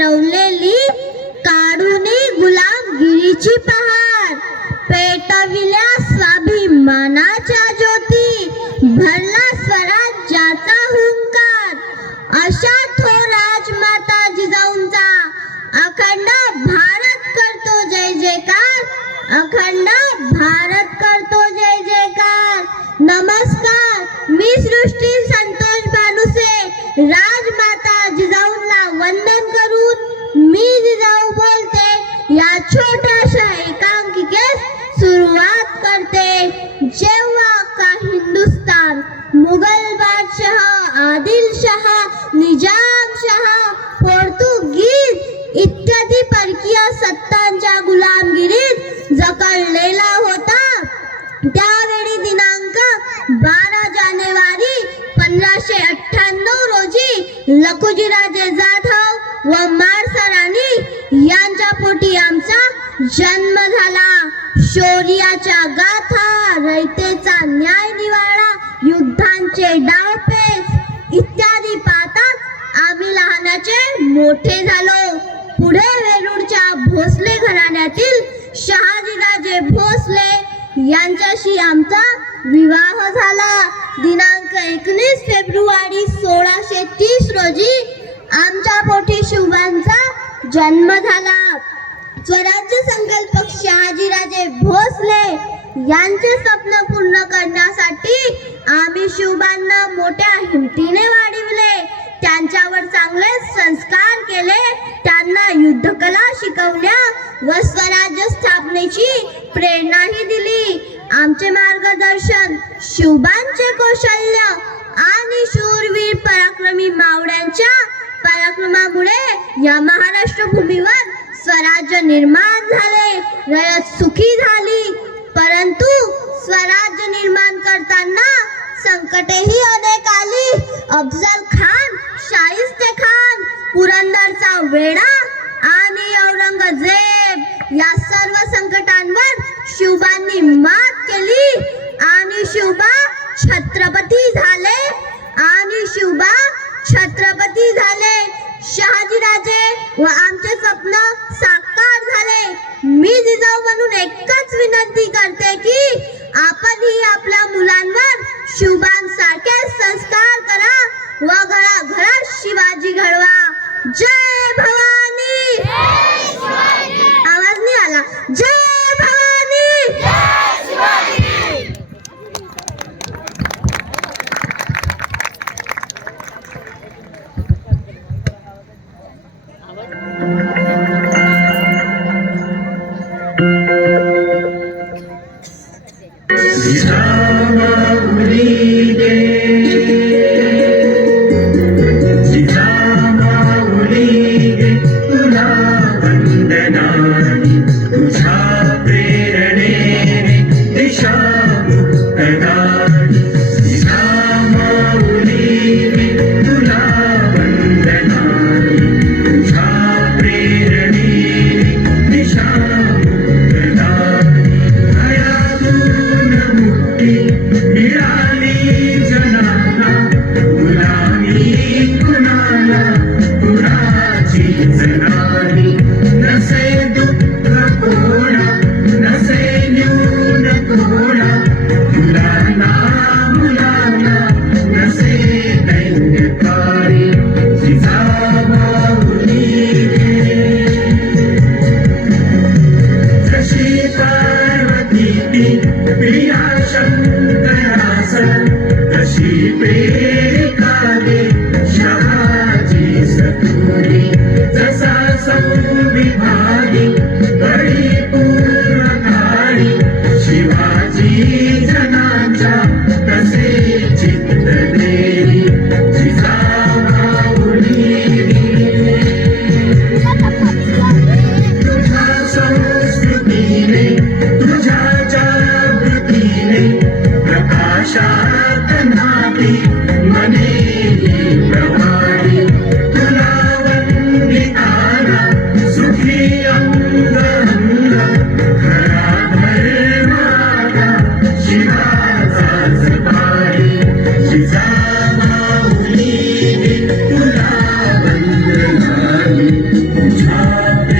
फिरवलेली काढूनी गुलामगिरीची पहार, पेटविल्या स्वाभिमानाच्या ज्योती, भरला स्वराज्याचा हुंकार. अशा थोर राजमाता जिजाऊंचा अखंड भारत करतो जय जयकार, अखंड भारत करतो जय जयकार. नमस्कार, मी सृष्टी संतोष भानुसे, राजमाता जिजाऊंना वंदन करून मी जिजाऊ बोलते या छोट्याशा एकांकिकेस सुरुवात करते. जेव्हा का हिंदुस्तान मुघल बादशाह, आदिलशाह, निजामशाह, पोर्तुगीज इत्यादी परकीय सत्तांच्या गुलामगिरीत जकळलेला होता, त्यावेळी दिनांक 12 जानेवारी 1598 रोजी लखुजीराजे जाधव व माळसा राणी यांच्या पोटी आमचा जन्म झाला. शौर्याच्या गाथा, रयतेचा न्याय निवाडा, युद्धांचे डावपेच इत्यादी पाहताच आम्ही लहानाचे मोठे झालो. पुढे वेरूळच्या भोसले घराण्यातील शहाजीराजे भोसले यांच्याशी आमचा विवाह झाला. दिनांक 19 फेब्रुवारी 1630 रोजी आमच्या पोटी शिवबांचा जन्म झाला. स्वराज्य संकल्पक शहाजीराजे भोसले यांचे स्वप्न पूर्ण करण्यासाठी आम्ही शिवबांना मोठ्या हिमतीने वाढविले, त्यांच्यावर चांगले संस्कार केले, त्यांना युद्धकला शिकवल्या व स्वराज्य स्थापनेची प्रेरणाही दिली. आमचे मार्गदर्शन, शिवबांचे कौशल्य आणि शूरवीर पराक्रमी मावळ्यांच्या पराक्रमामुळे या महाराष्ट्र भूमीवर स्वराज्य निर्माण झाले, रयत सुखी झाली. परंतु स्वराज्य निर्माण करताना संकटेही अनेक आली. अफजल खान, शाहिस्ते खान, पुरंदरचा वेढा आणि औरंगजेब या सर्व संकटांवर शिवबांनी मात केली आणि शिवबा छत्रपती झाले. शहाजीराजे व आमचे स्वप्न साकार झाले. मी जिजाऊ म्हणून एकच विनंती करते की आपणही आपल्या मुलांवर शिवबांसारखे संस्कार करा व घराघरात शिवाजी घडवा. जय भवानी. आवाज नाही आला. जय भवानी. तुला वंदिताना सुखी अंग छापे